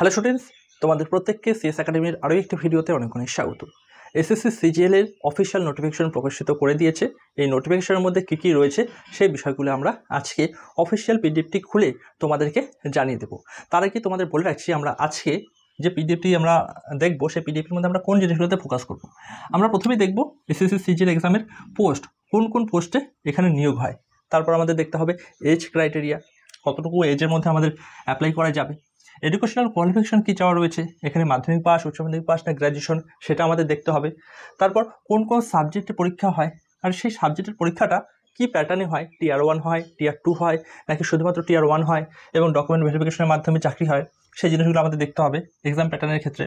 Hello students, তোমাদের প্রত্যেককে CS একাডেমির আরও একটি ভিডিওতে অনেক অনেক স্বাগত। এসএসসি সিজিএল এর অফিসিয়াল নোটিফিকেশন প্রকাশিত করে দিয়েছে। এই নোটিফিকেশনের মধ্যে কী কী রয়েছে সেই বিষয়গুলো আমরা আজকে অফিসিয়াল পিডিএফটি খুলে তোমাদেরকে জানিয়ে দেবো। তার আগে তোমাদের বলে রাখছি, আমরা আজকে যে পিডিএফটি আমরা দেখবো সেই পিডিএফের মধ্যে আমরা কোন জিনিসগুলোতে ফোকাস করব। আমরা প্রথমেই দেখবো এসএসসি সিজিএল এক্সামের পোস্ট, কোন কোন পোস্টে এখানে নিয়োগ হয়। তারপর আমাদের দেখতে হবে এজ ক্রাইটেরিয়া, কতটুকু এজের মধ্যে আমাদের অ্যাপ্লাই করা যাবে। এডুকেশনাল কোয়ালিফিকেশন কী চাওয়া রয়েছে, এখানে মাধ্যমিক পাস, উচ্চ মাধ্যমিক পাস না গ্র্যাজুয়েশন, সেটা আমাদের দেখতে হবে। তারপর কোন কোন সাবজেক্টে পরীক্ষা হয়, আর সেই সাবজেক্টের পরীক্ষাটা কী প্যাটার্নে হয়, টিয়ার 1 হয়, টিয়ার 2 হয়, নাকি শুধুমাত্র টিয়ার 1 হয় এবং ডকুমেন্ট ভেরিফিকেশনের মাধ্যমে চাকরি হয়, সেই জিনিসগুলো আমাদের দেখতে হবে এক্সাম প্যাটার্নের ক্ষেত্রে।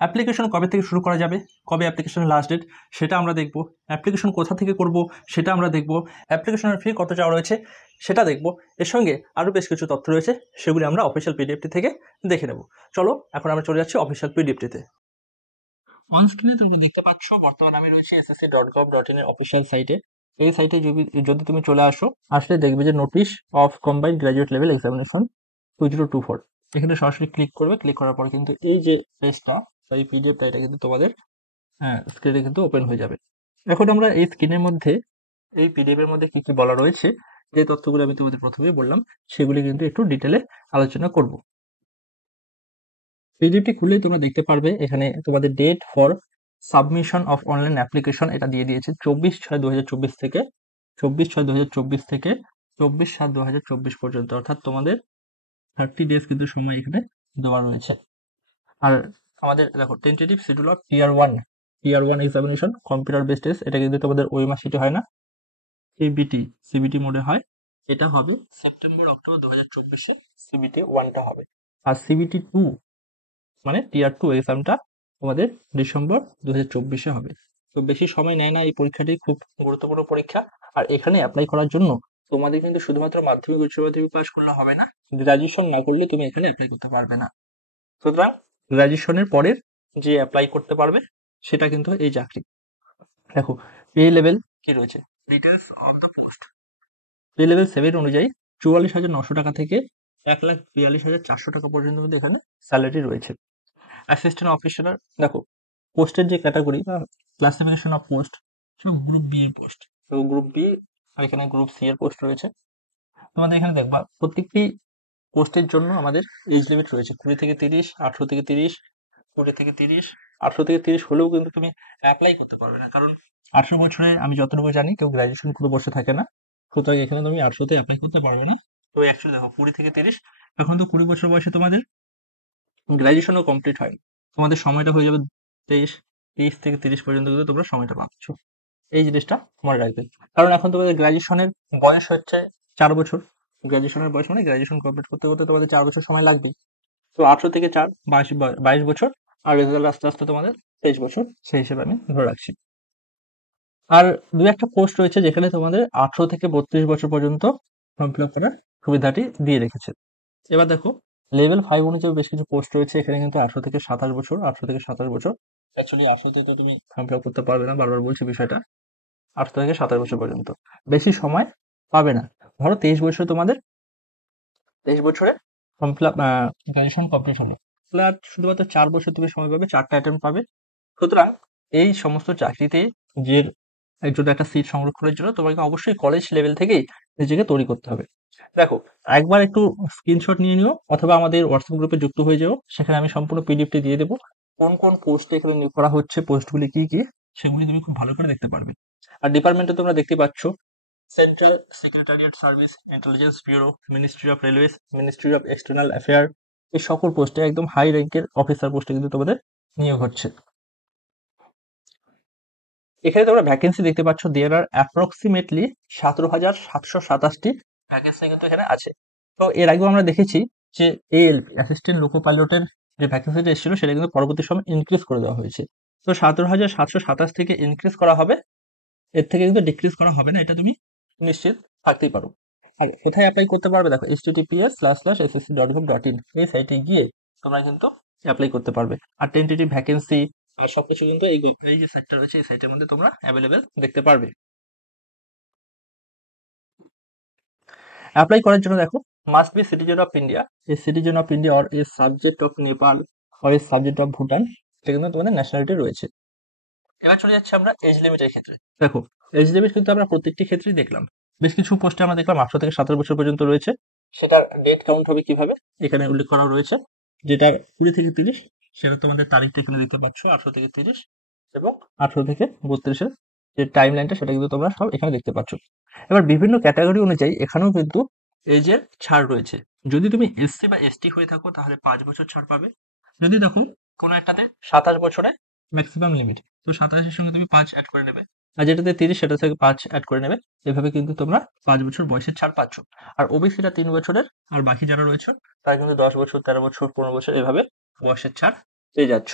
অ্যাপ্লিকেশন কবে থেকে শুরু করা যাবে, কবে অ্যাপ্লিকেশনের লাস্ট ডেট, সেটা আমরা দেখব। অ্যাপ্লিকেশন কোথা থেকে করব সেটা আমরা দেখব। অ্যাপ্লিকেশনের ফি কত চাওয়া রয়েছে সেটা দেখব। এর সঙ্গে আরও বেশ কিছু তথ্য রয়েছে, সেগুলি আমরা অফিসিয়াল পিডিএফটি থেকে দেখে নেব। চলো এখন আমরা চলে যাচ্ছি অফিসিয়াল পিডিএফটিতে। অন স্ক্রিনে তোমরা দেখতে পাচ্ছ বর্তমানে আমি রয়েছে ssc.gov.in এর অফিসিয়াল সাইটে। এই সাইটে যদি তুমি চলে আসলে দেখবে যে notice of combined graduate level examination 2024, এখানে সরাসরি ক্লিক করবে। ক্লিক করার পর কিন্তু এই যে পেজটা, এই পিডিএফটা, এটা কিন্তু তোমাদের স্ক্রিনে কিন্তু ওপেন হয়ে যাবে। এখন আমরা এই স্ক্রিনের মধ্যে এই পিডিএফ এর মধ্যে কি কি বলা রয়েছে, যে তথ্যগুলো আমি তোমাদের প্রথমেই বললাম, সেগুলি কিন্তু একটু ডিটেলে আলোচনা করব। পিডিএফটি খুলেই তোমরা দেখতে পারবে এখানে তোমাদের date for submission of online application এটা দিয়ে দিয়েছে 24/6/2024 থেকে 24/6/2024 থেকে 24/7/2024 পর্যন্ত, অর্থাৎ তোমাদের 30 ডেজ কিন্তু সময় এখানে দেওয়া রয়েছে। আর আমাদের দেখো tentative schedule of tier 1 examination computer based test, এটা কিন্তু তোমাদের ওএমআর শিটে হয় না, সিবিটি মোডে হয়। এটা হবে সেপ্টেম্বর অক্টোবর 2024-এ সিবিটি 1টা হবে। আর সিবিটি 2 মানে টিয়ার 2 এক্সামটা তোমাদের ডিসেম্বর 2024-এ হবে। তো বেশি সময় নেয় না এই পরীক্ষাটি, খুব গুরুত্বপূর্ণ পরীক্ষা। আর এখানে অ্যাপ্লাই করার জন্য তোমাদের কিন্তু শুধুমাত্র মাধ্যমিক উচ্চ মাধ্যমিক পাস করলে হবে না, গ্রাজুয়েশন না করলে তুমি এখানে অ্যাপ্লাই করতে পারবে না। সুতরাং গ্রাজুয়েশনের পরের যে অ্যাপ্লাই করতে পারবে সেটা কিন্তু এই চাকরি। দেখো পে লেভেল কি রয়েছে, details of the post. Pay level 7 অনুযায়ী 44,900 টাকা থেকে 1,42,400 টাকা পর্যন্ত কিন্তু এখানে স্যালারি রয়েছে। অ্যাসিস্ট্যান্ট অফিসার, দেখো পোস্টের যে ক্যাটাগরি বা ক্লাসিফিকেশন অফ পোস্ট, সব গ্রুপ বি এর পোস্ট। তো গ্রুপ বি আর এখানে গ্রুপ সি এর পোস্ট রয়েছে। তোমাদের এখানে দেখবা প্রত্যেকটি পোস্টের জন্য আমাদের এজ লিমিট রয়েছে 20 থেকে 30, 18 থেকে 30, 20 থেকে 30, 18 থেকে 30 হলেও কিন্তু তুমি অ্যাপ্লাই করতে পারবে না, কারণ 18 বছরে আমি যতটুকু জানি কেউ গ্রাজুয়েশন করে বসে থাকে না। সুতরাং এখানে তুমি 18-তে অ্যাপ্লাই করতে পারবে না। তো অ্যাকচুয়ালি দেখো 20 থেকে 30, এখন তো 20 বছর বয়সে তোমাদের গ্রাজুয়েশনও কমপ্লিট হয়, তোমাদের সময়টা হয়ে যাবে 23 থেকে 30 পর্যন্ত কিন্তু তোমরা সময়টা পাচ্ছ। এই জিনিসটা মনে রাখবে, কারণ এখন তোমাদের গ্রাজুয়েশনের বয়স হচ্ছে 4 বছর। গ্রাজুয়েশনের বয়স মানে গ্রাজুয়েশন কমপ্লিট করতে করতে তোমাদের 4 বছর সময় লাগবে। তো 18 থেকে 4 22 বছর, আর রেজাল্ট আস্তে আস্তে তোমাদের 23 বছর, সেই হিসেবে আমি ধরে রাখছি। আর দু একটা পোস্ট রয়েছে যেখানে তোমাদের 18 থেকে 32 বছর পর্যন্ত ফর্ম ফিল আপ করার সুবিধাটি দিয়ে রেখেছে। এবার দেখো লেভেল 5 অনুযায়ী বেশ কিছু পোস্ট রয়েছে, এখানে কিন্তু 18 থেকে 27 বছর, 18 থেকে 27 বছর। অ্যাকচুয়ালি 18 তো তুমি ফর্ম ফিল আপ করতে পারবে না, বারবার বলছি বিষয়টা। 18 থেকে 27 বছর পর্যন্ত বেশি সময় পাবে না। ধরো 23 বছরে তোমাদের 23 বছরে form fill up graduation complete হলো, তাহলে আর শুধুমাত্র 4 বছর তুমি সময় পাবে, 4টা অ্যাটেম্প পাবে। সুতরাং এই সমস্ত চাকরিতে যে একজন একটা সিট সংরক্ষণের জন্য তোমাকে অবশ্যই কলেজ লেভেল থেকেই নিজেকে তৈরি করতে হবে। দেখো একবার একটু স্ক্রিনশট নিয়ে নিও, অথবা আমাদের হোয়াটসঅ্যাপ গ্রুপে যুক্ত হয়ে যাও, সেখানে আমি সম্পূর্ণ পিডিএফটি দিয়ে দেবো। কোন কোন পোস্টে এখানে নিয়োগ করা হচ্ছে, পোস্টগুলি কি কি, সেগুলি তুমি খুব ভালো করে দেখতে পারবে। আর ডিপার্টমেন্টে তোমরা দেখতে পাচ্ছ central secretariat service, intelligence bureau, ministry of railways, ministry of external affair, এই সকল পোস্টে একদম হাই র্যাঙ্কের অফিসার পোস্টে কিন্তু তোমাদের নিয়োগ হচ্ছে। এখানে তোমরা ভ্যাকেন্সি দেখতে পাচ্ছ, দেয়ার আর অ্যাপ্রক্সিমেটলি 17,727টি ভ্যাকেন্সি কিন্তু এখানে আছে। তো এর আগেও আমরা দেখেছি যে এএলপি অ্যাসিস্ট্যান্ট লোকো পাইলটের যে ভ্যাকেন্সিটা এসেছিল সেটা কিন্তু পরবর্তী সময় ইনক্রিজ করে দেওয়া হয়েছে। তো 17,727 থেকে ইনক্রিজ করা হবে, এর থেকে কিন্তু ডিক্রিজ করা হবে না, এটা তুমি নিশ্চিত থাকতেই পারো। আর কোথায় অ্যাপ্লাই করতে পারবে, দেখো https://ssc.gov.in এই সাইটে গিয়ে তোমরা কিন্তু অ্যাপ্লাই করতে পারবে। আর টেন্টেটিভ ভ্যাকেন্সি আর সবকিছু কিন্তু এই যে সাইটটা রয়েছে এই সাইটের মধ্যে তোমরা অ্যাভেলেবেল দেখতে পারবে। অ্যাপ্লাই করার জন্য দেখো must be citizen of India, a citizen of India or a subject of Nepal or a subject of Bhutan, এটা কিন্তু তোমাদের ন্যাশনালিটি রয়েছে। এবার চলে যাচ্ছে আমরা এজ লিমিটের ক্ষেত্রে। দেখো এজ লিমিট কিন্তু আমরা প্রত্যেকটি ক্ষেত্রেই দেখলাম, বেশ কিছু পোস্টে আমরা দেখলাম 18 থেকে 17 বছর পর্যন্ত রয়েছে। সেটার ডেট কাউন্ট হবে কিভাবে, এখানে উল্লেখ করা রয়েছে। যেটা 20 থেকে 30 সেটা তোমাদের তারিখটা এখানে দিতে পারছো 18 থেকে 30, এবং 18 থেকে 32-এর যে টাইম লাইনটা সেটা কিন্তু তোমরা সব এখানে দেখতে পাচ্ছ। এবার বিভিন্ন ক্যাটাগরি অনুযায়ী এখানেও কিন্তু এজের ছাড় রয়েছে। যদি তুমি এসসি বা এসটি হয়ে থাকো তাহলে 5 বছর ছাড় পাবে। যদি দেখো কোনো একটাতে 27 বছরে ম্যাক্সিমাম লিমিট, তো 27-এর সঙ্গে তুমি 5 অ্যাড করে নেবে, আর যেটাতে 30 সেটা থেকে 5 অ্যাড করে নেবে। এভাবে কিন্তু তোমরা 5 বছর বয়সের ছাড় পাচ্ছ। আর ওবিসিটা 3 বছরের, আর বাকি যারা রয়েছে তারা কিন্তু 10 বছর, 13 বছর, 15 বছর এভাবে বয়সের ছাড় পেয়ে যাচ্ছ।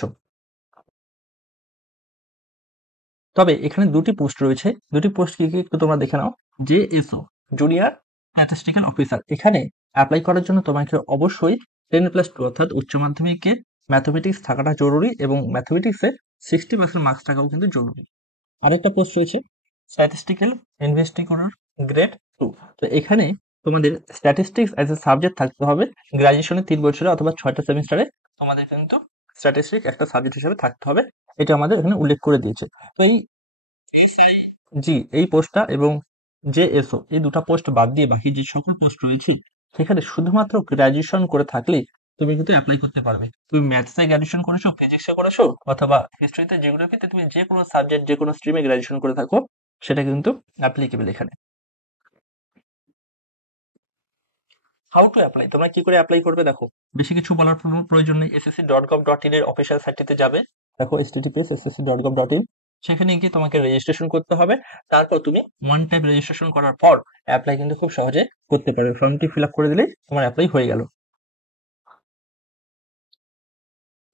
তবে এখানে দুটি পোস্ট রয়েছে, দুটি পোস্ট কি কি একটু তোমরা দেখে নাও। জেএসও, জুনিয়র স্ট্যাটিস্টিক্যাল অফিসার, এখানে অ্যাপ্লাই করার জন্য তোমাকে অবশ্যই 10+2 অর্থাৎ উচ্চ মাধ্যমিকে ম্যাথমেটিক্স থাকাটা জরুরি, এবং ম্যাথমেটিক্সে 60% মার্কস থাকাও কিন্তু জরুরি। আরেকটা পোস্ট রয়েছে স্ট্যাটিস্টিক্যাল ইনভেস্টিগেটর গ্রেড 2, তো এখানে তোমাদের স্ট্যাটিস্টিক্স অ্যাজ এ সাবজেক্ট থাকতে হবে। গ্রাজুয়েশনের 3 বছরে অথবা 6টা সেমিস্টারে তোমাদের কিন্তু স্ট্যাটিস্টিক্স একটা সাবজেক্ট হিসেবে থাকতে হবে, এটা আমাদের এখানে উল্লেখ করে দিয়েছে। তো এই জি এই পোস্টটা এবং জেএসও এই দুটো পোস্ট বাদ দিয়ে বাকি যে সকল পোস্ট রয়েছে সেখানে শুধুমাত্র গ্র্যাজুয়েশন করে থাকলেই তুমি কিন্তু অ্যাপ্লাই করতে পারবে। তুমি ম্যাথসে গ্র্যাজুয়েশন করেছো, ফিজিক্সে করেছো, অথবা হিস্ট্রিতে, জিওগ্রাফিতে, তুমি যে কোনো সাবজেক্ট যে কোনো স্ট্রিমে গ্র্যাজুয়েশন করে থাকো, সেটা কিন্তু অ্যাপ্লিকেবল এখানে। হাউ টু অ্যাপ্লাই, তোমরা কি করে অ্যাপ্লাই করবে দেখো, বেশি কিছু বলার কোনো প্রয়োজন নেই। ssc.gov.in এর অফিসিয়াল সাইটটিতে যাবে, দেখো https://ssc.gov.in, সেখানে গিয়ে তোমাকে রেজিস্ট্রেশন করতে হবে। তারপর তুমি ওয়ান টাইম রেজিস্ট্রেশন করার পর অ্যাপ্লাই কিন্তু খুব সহজে করতে পারবে। ফর্মটি ফিল আপ করে দিলেই তোমার অ্যাপ্লাই হয়ে গেল।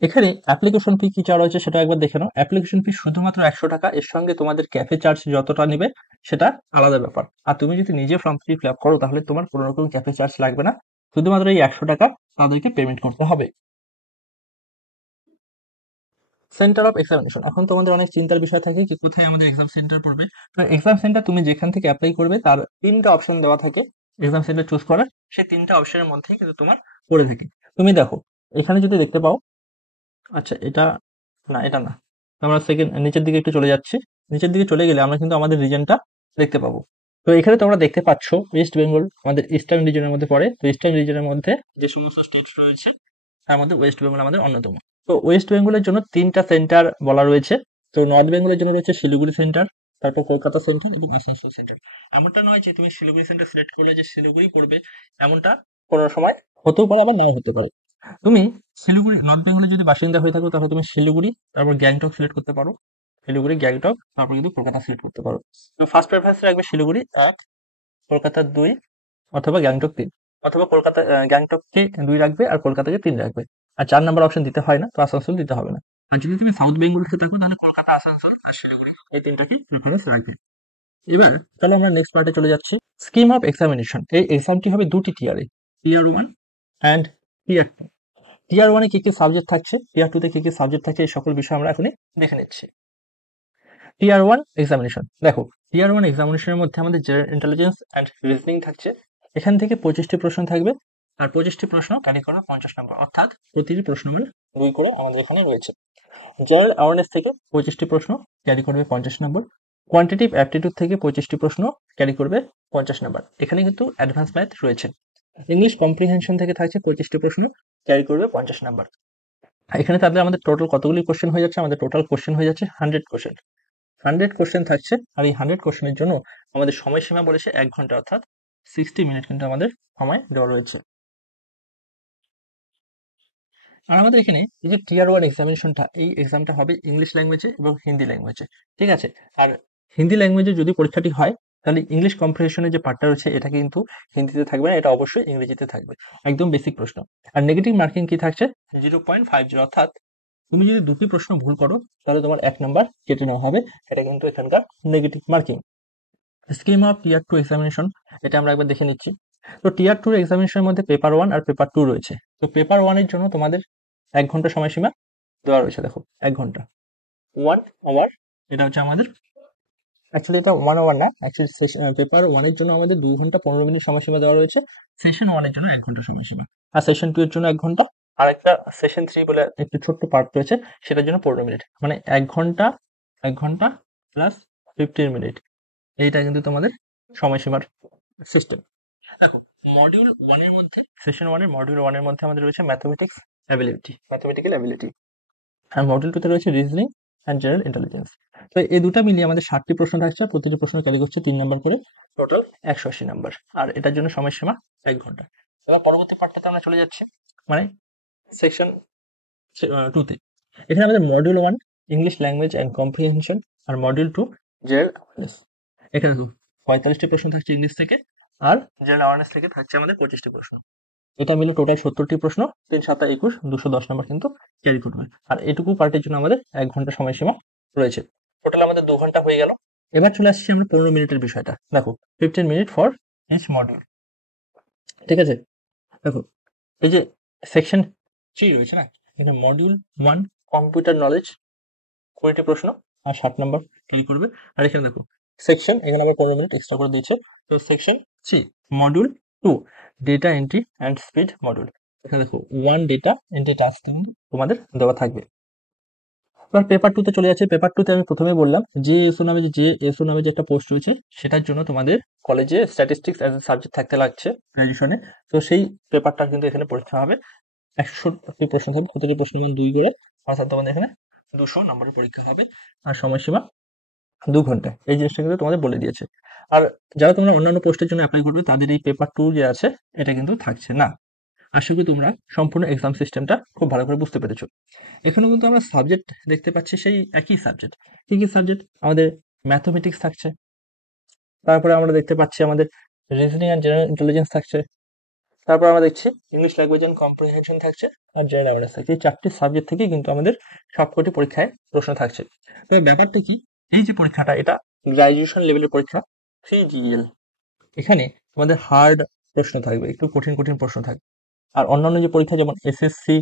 এখানে অ্যাপ্লিকেশন ফি কি চার্জ রয়েছে সেটা একবার দেখে নাও। অ্যাপ্লিকেশন ফি শুধুমাত্র 100 টাকা, এর সঙ্গে তোমাদের ক্যাফে চার্জ যতটা নেবে সেটা আলাদা ব্যাপার। আর তুমি যদি নিজে ফর্ম ফিল আপ করো তাহলে তোমার কোনো রকম ক্যাফে চার্জ লাগবে না, শুধুমাত্র এই 100 টাকা তাদেরকে পেমেন্ট করতে হবে। সেন্টার অফ এক্সামিনেশন, এখন তোমাদের অনেক চিন্তার বিষয় থাকে যে কোথায় আমাদের এক্সাম সেন্টার পড়বে। তো এক্সাম সেন্টার তুমি যেখান থেকে অ্যাপ্লাই করবে তার 3টা অপশন দেওয়া থাকে এক্সাম সেন্টার চুজ করার, সেই 3টা অপশনের মধ্যেই কিন্তু তোমার পড়ে থাকে। তুমি দেখো এখানে যদি দেখতে পাও, আচ্ছা এটা না, এটা না, আমরা সেকেন্ড নিচের দিকে একটু চলে যাচ্ছি। নিচের দিকে চলে গেলে আমরা কিন্তু আমাদের রিজনটা দেখতে পাবো। তো এখানে তোমরা দেখতে পাচ্ছ ওয়েস্ট বেঙ্গল আমাদের ইস্টার্ন রিজনের মধ্যে পড়ে। তো ইস্টার্ন রিজনের মধ্যে যে সমস্ত স্টেট রয়েছে তার মধ্যে ওয়েস্ট বেঙ্গল আমাদের অন্যতম। তো ওয়েস্ট বেঙ্গলের জন্য 3টা সেন্টার বলা রয়েছে। তো নর্থ বেঙ্গলের জন্য রয়েছে শিলিগুড়ি সেন্টার, তারপর কলকাতা সেন্টার এবং আসানসোল সেন্টার। এমনটা নয় যে তুমি শিলিগুড়ি সেন্টার সিলেক্ট করলে যে শিলিগুড়ি পড়বে, এমনটা কোনো সময় হতেও পারে আবার নাও হতে পারে। তুমি শিলিগুড়ি নর্থ বেঙ্গলের যদি বাসিন্দা হয়ে থাকো তাহলে তুমি শিলিগুড়ি তারপর গ্যাংটক সিলেক্ট করতে পারো, শিলিগুড়ি গ্যাংটক তারপর কিন্তু কলকাতা সিলেক্ট করতে পারো। ফার্স্ট প্রেফারেন্স রাখবে শিলিগুড়ি 1, কলকাতা 2, অথবা গ্যাংটক 3, অথবা কলকাতা গ্যাংটককে 2 রাখবে আর কলকাতাকে 3 রাখবে। আর 4 নাম্বার অপশন দিতে হয় না, তো আসানসোল দিতে হবে না। আর যদি তুমি সাউথ বেঙ্গল থেকে থাকো তাহলে কলকাতা, আসানসোল আর শিলিগুড়ি এই 3টাকে প্রেফারেন্স রাখবে। এবার তাহলে আমরা নেক্সট পার্টে চলে যাচ্ছি। স্কিম অফ এক্সামিনেশন, এই এক্সামটি হবে 2টি টিয়ারে, টিয়ার 1 অ্যান্ড টিয়ার 2। টিয়ার 1-এ কি কি সাবজেক্ট থাকছে, টিয়ার 2-তে কি কি সাবজেক্ট থাকছে, এই সকল বিষয় আমরা এখনই দেখে নিচ্ছি। টিয়ার 1 এক্সামিনেশন, দেখো টিয়ার 1 এক্সামিনেশনের মধ্যে আমাদের জেনারেল ইন্টেলিজেন্স অ্যান্ড রিজনিং থাকছে। এখান থেকে 25টি প্রশ্ন থাকবে, আর 25টি প্রশ্ন ক্যারি করবে 50 নম্বর, অর্থাৎ প্রতিটি প্রশ্ন মানে 2 করে আমাদের এখানে রয়েছে। জেনারেল অ্যাওয়ারনেস থেকে 25টি প্রশ্ন ক্যারি করবে 50 নম্বর। কোয়ান্টিটিভ অ্যাপটিটিউড থেকে 25টি প্রশ্ন ক্যারি করবে 50 নম্বর, এখানে কিন্তু অ্যাডভান্স ম্যাথ রয়েছে। ইংলিশ কম্প্রিহেনশন থেকে থাকছে 25টি প্রশ্ন ক্যারি করবে 50 নম্বর। এখানে তাহলে আমাদের টোটাল কতগুলি কোশ্চেন হয়ে যাচ্ছে, আমাদের টোটাল কোশ্চেন হয়ে যাচ্ছে 100 কোশ্চেন। 100 কোশ্চেন থাকছে, আর এই 100 কোশ্চেনের জন্য আমাদের সময়সীমা বলেছে 1 ঘন্টা, অর্থাৎ 60 মিনিট কিন্তু আমাদের সময় দেওয়া রয়েছে। আর আমাদের এখানে এই যে টিয়ার 1 এক্সামিনেশনটা, এই এক্সামটা হবে ইংলিশ ল্যাঙ্গুয়েজে এবং হিন্দি ল্যাঙ্গুয়েজে, ঠিক আছে। আর হিন্দি ল্যাঙ্গুয়েজে যদি পরীক্ষাটি হয় তাহলে ইংলিশ কম্প্রিহেনশনের যে পার্টটা রয়েছে এটা কিন্তু হিন্দিতে থাকবে না, এটা অবশ্যই ইংরেজিতে থাকবে, একদম বেসিক প্রশ্ন। আর নেগেটিভ মার্কিং কি থাকছে 0.50, অর্থাৎ তুমি যদি দুটি প্রশ্ন ভুল করো তাহলে তোমার 1 নাম্বার কেটে নেওয়া হবে, এটা কিন্তু এখানকার negative marking. Scheme of tier 2 examination, এটা আমরা একবার দেখে নিচ্ছি। তো টিয়ার 2 এক্সামিনেশনের মধ্যে পেপার 1 আর পেপার 2 রয়েছে। তো পেপার 1 এর জন্য তোমাদের 1 ঘন্টা সময়সীমা দেওয়া রয়েছে, দেখো 1 ঘন্টা, 1 আওয়ার, এটা হচ্ছে আমাদের অ্যাকচুয়ালি এটা 1 আওয়ার না, অ্যাকচুয়ালি পেপার 1 এর জন্য আমাদের 2 ঘন্টা 15 মিনিট সময়সীমা দেওয়া রয়েছে, সেশন 1 এর জন্য 1 ঘন্টা সময়সীমা, আর সেশন 2 এর জন্য 1 ঘন্টা, আর একটা সেশন 3 বলে একটু ছোট্ট পার্ট রয়েছে সেটার জন্য 15 মিনিট, মানে 1 ঘন্টা প্লাস 15 মিনিট, এইটা কিন্তু তোমাদের সময়সীমার সিস্টেম। দেখো, মডিউল 1 এর মধ্যে, সেশন 1 এর মডিউল 1 এর মধ্যে আমাদের রয়েছে ম্যাথমেটিক্যাল অ্যাবিলিটি, আর মডিউল 2 তে রয়েছে রিজনিং অ্যান্ড জেনারেল ইন্টেলিজেন্স। তো এই দুটো মিলিয়ে আমাদের 60টি প্রশ্ন থাকছে, আর প্রতিটি প্রশ্ন ক্যারি করছে 3 নাম্বার করে, টোটাল 180 নাম্বার, আর এটার জন্য সময়সীমা 1 ঘন্টা। এবার পরবর্তী পার্টটাতে আমরা চলে যাচ্ছি, মানে সেকশন 2 তে। এখানে আমাদের module 1 English language and comprehension, আর মডিউল 2 জেনারেল অ্যাওয়ারনেস। এখানে 45টি প্রশ্ন থাকছে ইংলিশ থেকে, আর জেনারেল অ্যাওয়ারনেস থেকে থাকছে আমাদের 25টি প্রশ্ন। এটা মিলে টোটাল 70টি প্রশ্ন, 3 7 21, 210 নম্বর কিন্তু ক্যারি করবে। আর এটুকু পার্টের জন্য আমাদের 1 ঘন্টা সময়সীমা রয়েছে। টোটাল আমাদের 2 ঘন্টা হয়ে গেল। এবার চলে আসছি আমরা 15 মিনিটের বিষয়টা। দেখো, 15 মিনিট ফর ইচ মডিউল। ঠিক আছে? দেখো, এই যে সেকশন 3 রয়েছে না, এখানে মডিউল 1 কম্পিউটার নলেজ 20টি প্রশ্ন আর 60 নাম্বার ক্যারি করবে। আর এখানে দেখো সেকশন, এখানে আবার 15 মিনিট এক্সট্রা করে দিয়েছে। তো section 3 module 2 data entry and speed module. এখানে দেখো 1 ডেটা এন্ট্রি টাস্ক কিন্তু তোমাদের দেওয়া থাকবে। এবার পেপার 2 তে চলে যাচ্ছে। পেপার 2 তে আমি প্রথমেই বললাম যে এসও নামে যে একটা পোস্ট রয়েছে, সেটার জন্য তোমাদের কলেজে স্ট্যাটিস্টিক্স অ্যাজ এ সাবজেক্ট থাকতে লাগছে গ্র্যাজুয়েশনে। তো সেই পেপারটা কিন্তু এখানে পরীক্ষা হবে। 100টি প্রশ্ন থাকবে, প্রতিটি প্রশ্নের মান 2 করে, অর্থাৎ তোমাদের এখানে 200 নম্বরের পরীক্ষা হবে, আর সময়সীমা 2 ঘন্টা। এই জিনিসটা কিন্তু তোমাদের বলে দিয়েছে। আর যারা তোমরা অন্যান্য পোস্টের জন্য অ্যাপ্লাই করবে, তাদের এই পেপার 2 যে আছে, এটা কিন্তু থাকছে না। আশা করি তোমরা সম্পূর্ণ এক্সাম সিস্টেমটা খুব ভালো করে বুঝতে পেরেছো। এখানেও কিন্তু আমরা সাবজেক্ট দেখতে পাচ্ছি, সেই একই সাবজেক্ট। কি কি সাবজেক্ট? আমাদের ম্যাথমেটিক্স থাকছে, তারপরে আমরা দেখতে পাচ্ছি আমাদের রিজনিং অ্যান্ড জেনারেল ইন্টেলিজেন্স থাকছে, তারপর আমরা দেখছি ইংলিশ ল্যাঙ্গুয়েজ অ্যান্ড কম্প্রিহেনশন থাকছে, আর জেনারেল অ্যাওয়ারনেস থাকছে। এই 4টি সাবজেক্ট থেকে কিন্তু আমাদের সবকটি পরীক্ষায় প্রশ্ন থাকছে। তবে ব্যাপারটা কি, এই যে পরীক্ষাটা, এটা গ্রাজুয়েশন লেভেলের পরীক্ষা, 3GL। এখানে তোমাদের হার্ড প্রশ্ন থাকবে, একটু কঠিন কঠিন প্রশ্ন থাকবে। আর অন্যান্য যে পরীক্ষা, যেমন এসএসসি,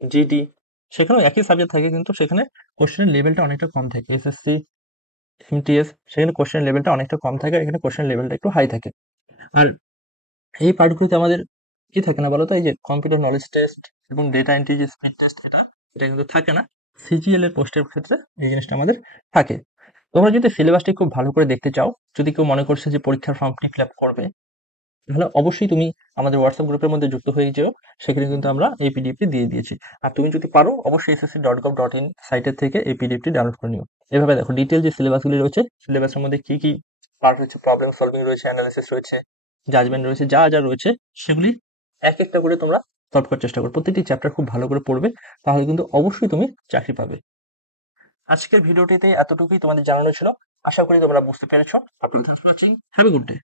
জিডি, সেখানেও একই সাবজেক্ট থাকে, কিন্তু সেখানে কোশ্চেনের লেভেলটা অনেকটা কম থাকে। এসএসসি, এমটিএস, সেখানে কোশ্চেনের লেভেলটা অনেকটা কম থাকে, আর এখানে কোশ্চেনের লেভেলটা একটু হাই থাকে। আর এই পার্টগুলোতে আমাদের কি থাকে না বলতো, এই যে কম্পিউটার নলেজ টেস্ট এবং ডেটা এন্ট্রি যে স্পিড টেস্ট, এটা কিন্তু থাকে না। সিজিএল এর পোস্টের ক্ষেত্রে এই জিনিসটা আমাদের থাকে। তোমরা যদি সিলেবাসটি খুব ভালো করে দেখতে চাও, যদি কেউ মনে করছে যে পরীক্ষার ফর্মটি ফিল আপ করবে, তাহলে অবশ্যই তুমি আমাদের হোয়াটসঅ্যাপ গ্রুপের মধ্যে যুক্ত হয়ে যেও। সেখানে কিন্তু আমরা এই পিডিএফটি দিয়ে দিয়েছি। আর তুমি যদি পারো, অবশ্যই ssc.gov.in সাইটের থেকে এই পিডিএফটি ডাউনলোড করে নিও। এভাবে দেখো, ডিটেল যে সিলেবাসগুলি রয়েছে, সিলেবাসের মধ্যে কি কি পার্ট হচ্ছে, প্রবলেম সলভিং রয়েছে, অ্যানালিসিস রয়েছে, জাজমেন্ট রয়েছে, যা যা রয়েছে সেগুলি এক একটা করে তোমরা সলভ করার চেষ্টা করো। প্রত্যেকটি চ্যাপ্টার খুব ভালো করে পড়বে, তাহলে কিন্তু অবশ্যই তুমি চাকরি পাবে। আজকের ভিডিওটিতে এতটুকুই তোমাদের জানানো ছিল। আশা করি তোমরা বুঝতে পেরেছো। আপনাদের হ্যাভ এ গুড ডে।